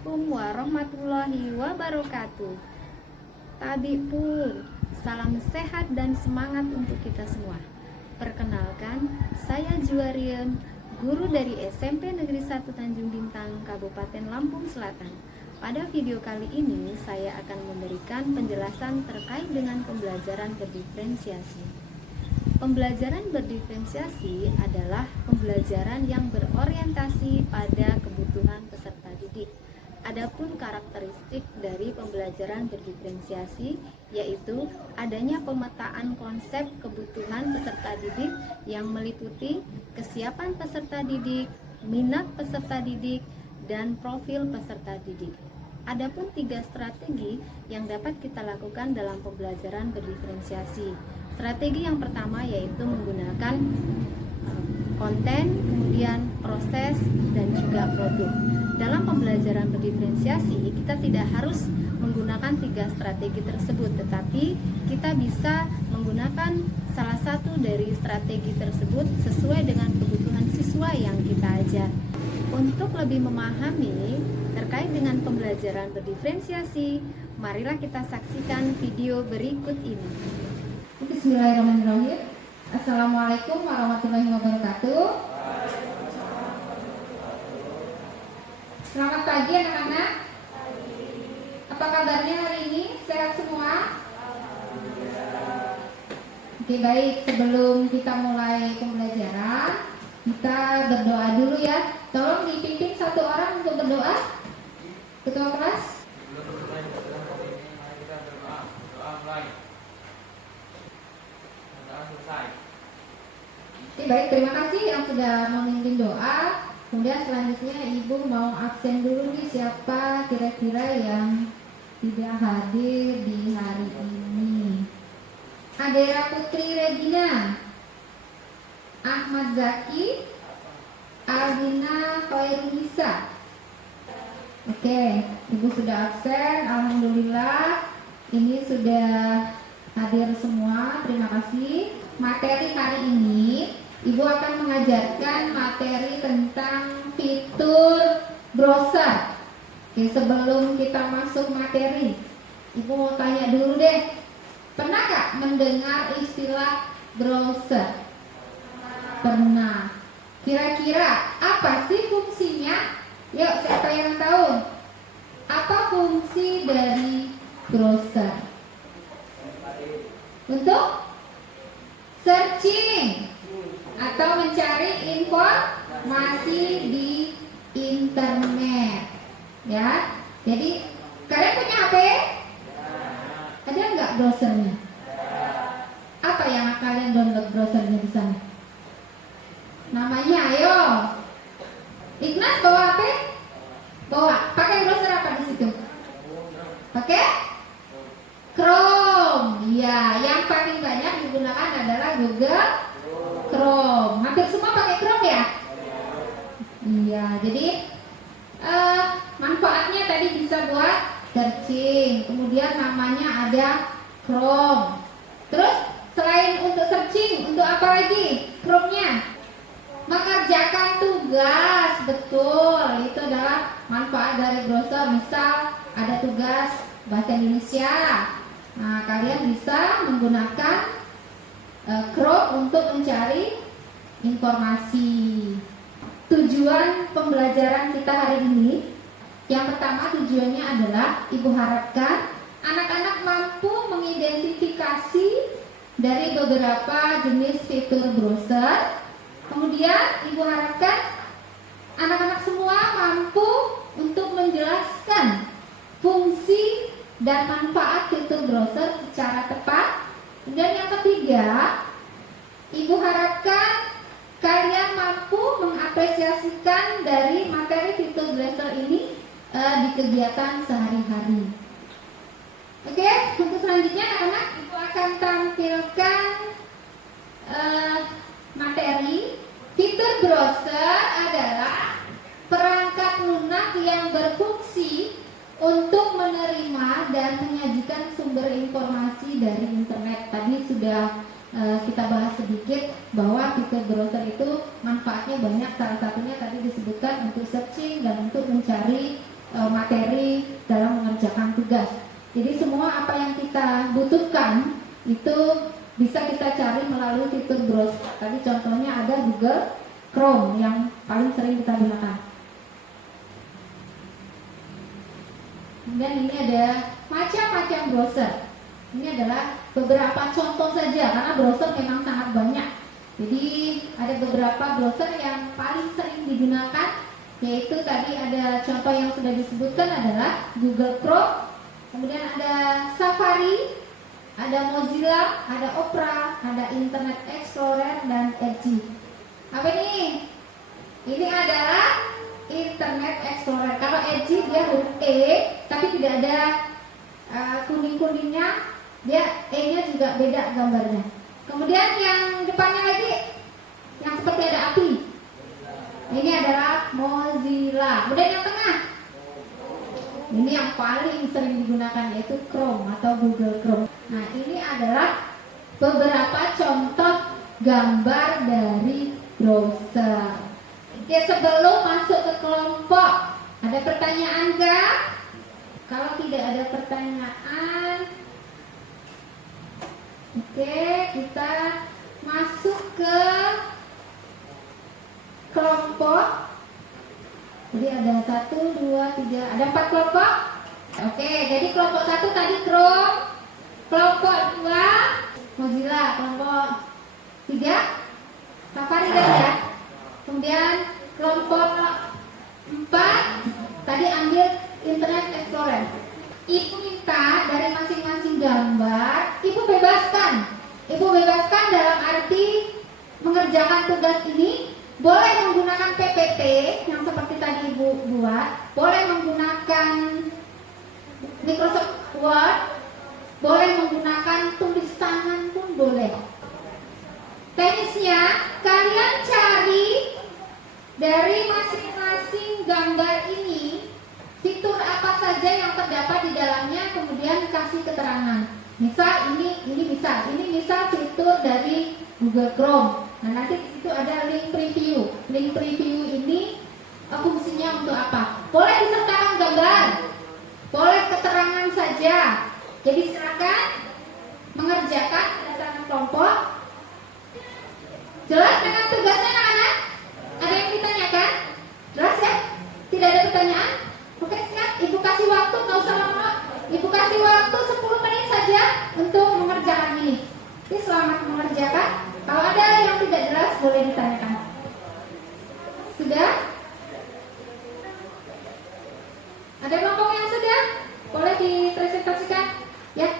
Assalamualaikum warahmatullahi wabarakatuh. Tabipul, salam sehat dan semangat untuk kita semua. Perkenalkan, saya Juwariem, guru dari SMP Negeri 1 Tanjung Bintang, Kabupaten Lampung Selatan. Pada video kali ini, saya akan memberikan penjelasan terkait dengan pembelajaran berdiferensiasi. Pembelajaran berdiferensiasi adalah pembelajaran yang berorientasi pada kebutuhan peserta didik. Adapun karakteristik dari pembelajaran berdiferensiasi yaitu adanya pemetaan konsep kebutuhan peserta didik yang meliputi kesiapan peserta didik, minat peserta didik, dan profil peserta didik. Adapun 3 strategi yang dapat kita lakukan dalam pembelajaran berdiferensiasi. Strategi yang pertama yaitu menggunakan konten, kemudian proses, dan juga produk. Dalam pembelajaran berdiferensiasi, kita tidak harus menggunakan 3 strategi tersebut, tetapi kita bisa menggunakan salah satu dari strategi tersebut sesuai dengan kebutuhan siswa yang kita ajar. Untuk lebih memahami terkait dengan pembelajaran berdiferensiasi, marilah kita saksikan video berikut ini. Bismillahirrahmanirrahim. Assalamualaikum warahmatullahi wabarakatuh. Selamat pagi anak-anak. Apa kabarnya hari ini? Sehat semua? Oke, baik. Sebelum kita mulai pembelajaran, kita berdoa dulu ya. Tolong dipimpin satu orang untuk berdoa. Ketua kelas. Oke, baik, terima kasih yang sudah memimpin doa. Kemudian selanjutnya Ibu mau absen dulu nih, siapa kira-kira yang tidak hadir di hari ini. Adera Putri Regina, Ahmad Zaki, Aldina Khairunisa. Oke, Ibu sudah absen, alhamdulillah. Ini sudah hadir semua, terima kasih. Materi hari ini Ibu akan mengajarkan materi tentang fitur browser. Oke, sebelum kita masuk materi, Ibu mau tanya dulu deh, pernah gak mendengar istilah browser? Pernah. Kira-kira apa sih fungsinya? Yuk, siapa yang tahu? Apa fungsi dari browser? Untuk searching atau mencari informasi di internet, ya. Jadi kalian punya HP? Ada nggak browsernya? Apa yang kalian download browsernya di sana? Namanya, ayo. Ignas bawa HP? Bawa. Pakai browser apa di situ? Pakai Chrome. Ya, yang paling banyak digunakan adalah Google Chrome. Hampir semua pakai Chrome ya? Iya, jadi manfaatnya tadi bisa buat searching. Kemudian namanya ada Chrome. Terus selain untuk searching, untuk apa lagi Chrome-nya? Mengerjakan tugas. Betul, itu adalah manfaat dari browser. Misal ada tugas bahasa Indonesia, nah kalian bisa menggunakan Chrome untuk mencari informasi. Tujuan pembelajaran kita hari ini, yang pertama tujuannya adalah Ibu harapkan anak-anak mampu mengidentifikasi dari beberapa jenis fitur browser. Kemudian Ibu harapkan anak-anak semua mampu untuk menjelaskan fungsi dan manfaat fitur browser secara tepat. Dan yang ketiga, Ibu harapkan kalian mampu mengapresiasikan dari materi fitur browser ini di kegiatan sehari-hari. Oke, untuk selanjutnya anak-anak, Ibu akan tampilkan materi. Fitur browser adalah perangkat lunak yang berfungsi untuk menerima dan menyajikan sumber informasi dari internet. Tadi sudah kita bahas sedikit bahwa fitur browser itu manfaatnya banyak. Salah satunya tadi disebutkan untuk searching dan untuk mencari materi dalam mengerjakan tugas. Jadi semua apa yang kita butuhkan itu bisa kita cari melalui fitur browser. Tadi contohnya ada Google Chrome yang paling sering kita gunakan. Kemudian ini ada macam-macam browser. Ini adalah beberapa contoh saja karena browser memang sangat banyak. Jadi ada beberapa browser yang paling sering digunakan, yaitu tadi ada contoh yang sudah disebutkan adalah Google Chrome, kemudian ada Safari, ada Mozilla, ada Opera, ada Internet Explorer, dan Edge. Apa ini? Ini adalah Internet Explorer. Kalau Edge dia huruf E, tapi tidak ada kuning-kuningnya, dia E-nya juga beda gambarnya. Kemudian yang depannya lagi, yang seperti ada api, ini adalah Mozilla. Kemudian yang tengah, ini yang paling sering digunakan yaitu Chrome atau Google Chrome. Nah, ini adalah beberapa contoh gambar dari browser. Oke, sebelum masuk ke kelompok, ada pertanyaan nggak? Kalau tidak ada pertanyaan, oke, kita masuk ke kelompok. Jadi ada 1, 2, 3, ada 4 kelompok. Oke, jadi kelompok 1 tadi Chrome, kelompok 2 Mozilla, kelompok 3 Safari tadi ya. Kemudian kelompok 4 tadi ambil Internet Explorer. Ibu minta dari masing-masing gambar, Ibu bebaskan. Ibu bebaskan dalam arti mengerjakan tugas ini boleh menggunakan PPT yang seperti tadi Ibu buat, boleh menggunakan Microsoft Word, boleh menggunakan tulis tangan pun boleh. Teknisnya, kalian cari dari masing-masing gambar ini fitur apa saja yang terdapat di dalamnya, kemudian kasih keterangan. Misal ini misal fitur dari Google Chrome. Nah, nanti di situ ada link preview. Link preview ini fungsinya untuk apa? Boleh disertakan gambar, boleh keterangan saja. Jadi silakan mengerjakan berdasarkan kelompok. Jelas dengan tugasnya anak-anak? Ada yang ditanyakan? Jelas ya? Tidak ada pertanyaan? Oke, siap. Ibu kasih waktu, nggak usah lama. Ibu kasih waktu 10 menit saja untuk mengerjakan ini. Jadi selamat mengerjakan. Kalau ada yang tidak jelas, boleh ditanyakan. Sudah? Ada kelompok yang sudah? Boleh dipresentasikan? Ya.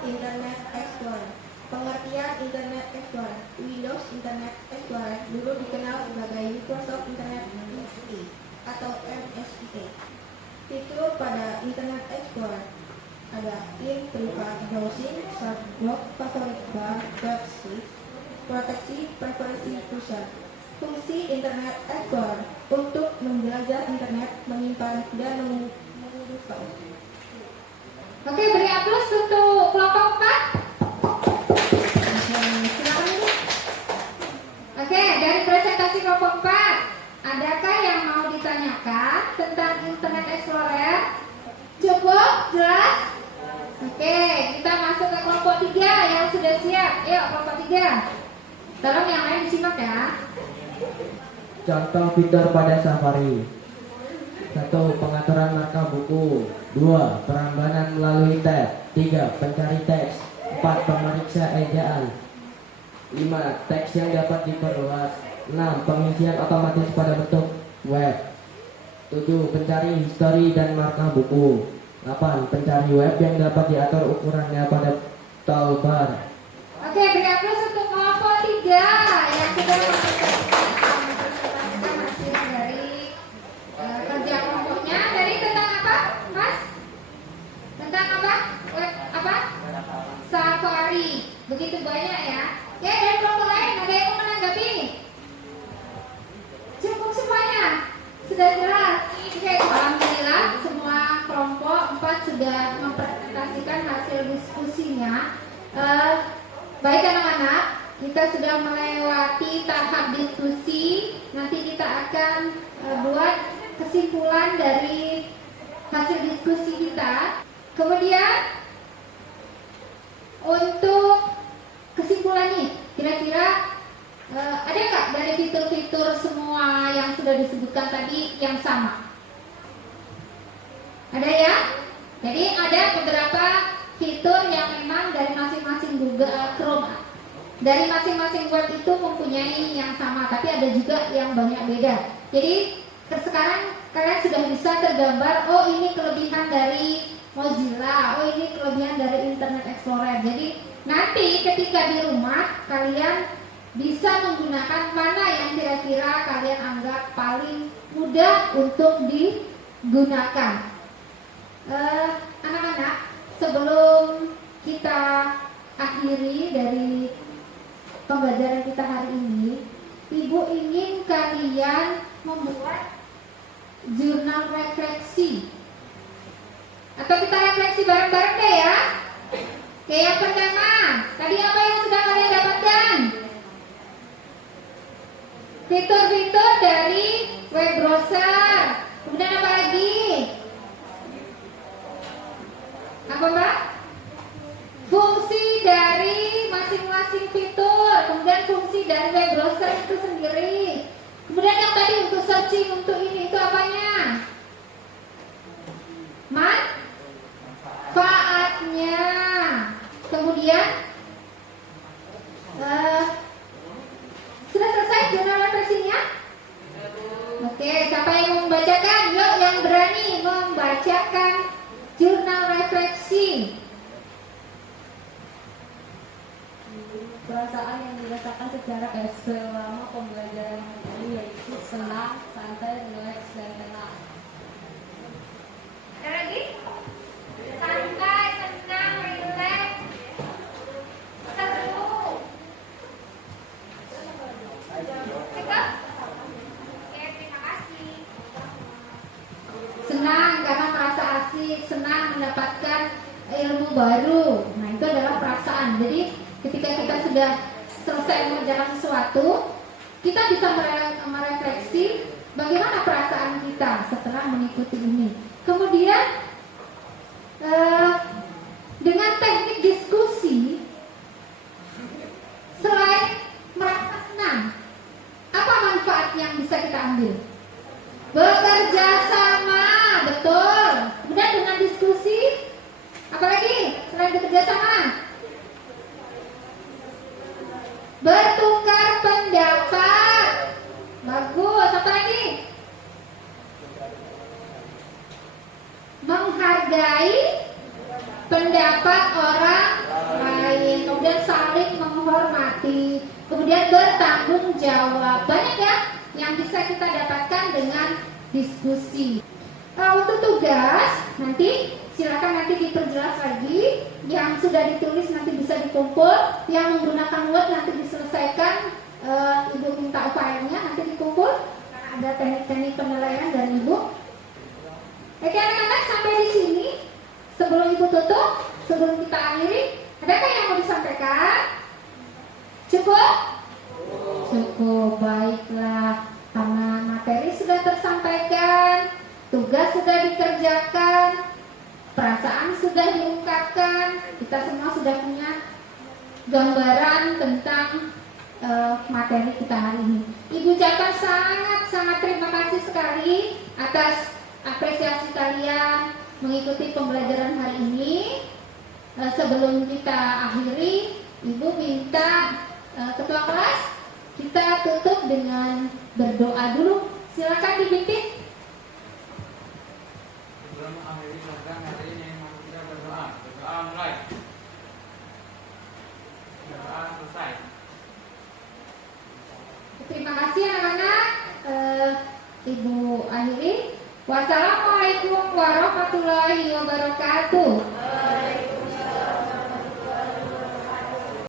Internet Explorer. Pengertian Internet Explorer. Windows Internet Explorer dulu dikenal sebagai Microsoft Internet Explorer atau MSIE. Fitur pada Internet Explorer ada link privat browsing, search box, favorit bar, website, proteksi, preferensi user. Fungsi Internet Explorer untuk menjelajah internet, menyimpan dan mengurus file. Oke, beri aplaus untuk kelompok 4. Silakan Ibu. Oke, dari presentasi kelompok 4, adakah yang mau ditanyakan tentang Internet Explorer? Cukup? Jelas? Oke, kita masuk ke kelompok 3 yang sudah siap. Yuk, kelompok 3. Tolong yang lain disimak ya. Contoh fitur pada Safari. 1. Pengaturan marka buku. 2. Perambanan melalui tab. 3. Pencari teks. 4. Pemeriksa ejaan. 5. Teks yang dapat diperluas. 6. Pengisian otomatis pada bentuk web. 7. Pencari histori dan marka buku. 8. Pencari web yang dapat diatur ukurannya pada toolbar. Oke, beri aplaus untuk kelompok 3 yang sudah mempresentasikan hasil dari kerja kelompoknya. Dari tentang apa, Mas? Tentang apa? Web apa? Safari. Begitu banyak ya. Ya, dari kelompok lain ada yang mau menanggapi? Cukup semuanya? Sudah jelas? Oke, alhamdulillah semua kelompok 4 sudah mempresentasikan hasil diskusinya. Baik anak-anak, kita sudah melewati tahap diskusi. Nanti kita akan buat kesimpulan dari hasil diskusi kita. Kemudian untuk kesimpulan nih, kira-kira ada nggak dari fitur-fitur semua yang sudah disebutkan tadi yang sama? Ada ya? Jadi ada beberapa fitur yang memang dari masing-masing Google Chrome, dari masing-masing web itu mempunyai yang sama, tapi ada juga yang banyak beda. Jadi sekarang kalian sudah bisa tergambar, oh ini kelebihan dari Mozilla, oh ini kelebihan dari Internet Explorer. Jadi nanti ketika di rumah kalian bisa menggunakan mana yang kira-kira kalian anggap paling mudah untuk digunakan. Anak-anak, sebelum kita akhiri dari pembelajaran kita hari ini, Ibu ingin kalian membuat jurnal refleksi. Atau kita refleksi bareng-bareng deh ya. Oke, yang pertama, tadi apa yang sudah kalian dapatkan? Fitur-fitur dari web browser. Kemudian apa lagi? Apa Mbak? Fungsi dari masing-masing fitur. Kemudian fungsi dari web browser itu sendiri. Kemudian yang tadi untuk searching, untuk ini, itu apanya? Manfaatnya. Kemudian sudah selesai jurnal refleksinya? Oke, siapa yang mau membacakan? Yuk, yang berani membacakan jurnal refleksi. Perasaan yang dirasakan secara selama pembelajaran ini yaitu senang, santai, rileks, dan tenang. Ada lagi? Santai, senang, rileks, seru. Cukup? Oke, terima kasih. Senang karena merasa asik, senang mendapatkan ilmu baru. Nah, itu adalah perasaan. Jadi ketika kita sudah selesai mengerjakan sesuatu, kita bisa merefleksi bagaimana perasaan kita setelah mengikuti ini. Kemudian dengan teknik diskusi, selain merasa senang, apa manfaat yang bisa kita ambil? Bekerja sama, betul. Kemudian dengan diskusi, apa lagi selain bekerja sama? Bertukar pendapat. Bagus, apa lagi? Menghargai pendapat orang lain. Kemudian saling menghormati. Kemudian bertanggung jawab. Banyak ya yang bisa kita dapatkan dengan diskusi. Untuk tugas, nanti silakan nanti diperjelas lagi. Yang sudah ditulis nanti bisa dikumpul. Yang menggunakan Word nanti diselesaikan. Ibu minta filenya nanti dikumpul. Karena ada teknik-teknik penilaian dari Ibu. Oke anak-anak, sampai di sini. Sebelum Ibu tutup, sebelum kita akhiri, adakah yang mau disampaikan? Cukup? Cukup, baiklah. Karena materi sudah tersampaikan, tugas sudah dikerjakan, perasaan sudah diungkapkan, kita semua sudah punya gambaran tentang materi kita hari ini. Ibu ucapkan sangat-sangat terima kasih sekali atas apresiasi kalian mengikuti pembelajaran hari ini. Sebelum kita akhiri, Ibu minta ketua kelas kita tutup dengan berdoa dulu. Silakan dipimpin. Sebelum mengakhiri program hari ini, mari kita berdoa. Berdoa mulai. Berdoa selesai. Terima kasih anak-anak. Ibu akhiri. Wassalamualaikum warahmatullahi wabarakatuh.